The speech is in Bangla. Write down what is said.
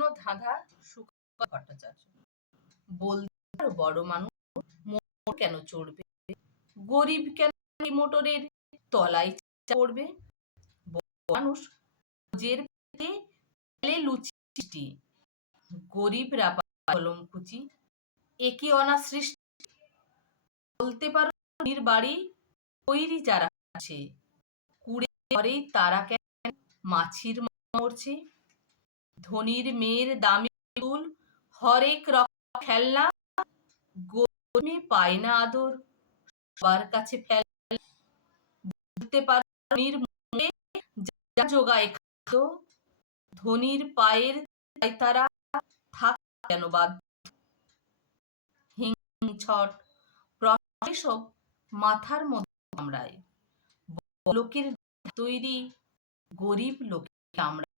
কোনো ধাঁধা সুকান্ত ভট্টাচার্য। বলতে বড় মানুষ মোটর কেন চড়বে, গরিব কেন মোটরের তলায় পড়বে, মানুষ রোজের পেটে লুচি, গরিবরা কলম কুচি, একই অনাসৃষ্টি। বলতে পারো ধনীর বাড়ি তৈরি যারা আছে, কুড়ে ঘরেই তারা কেন মাছির মরছে। ধনীর মেয়ের দামি চুল, হরেক রকম খেলনা, গরিব পায় না আদর, সবার কাছে ফেলনা। বলতে পারো ধনীর মনে যা জোগায় খাদ্য, ধনীর পায়ের তারা থাক কেন বাধ্য। হিংছট সব মাথার মধ্যে কামড়ায়, লোকের তৈরি গরিব লোক আমরা।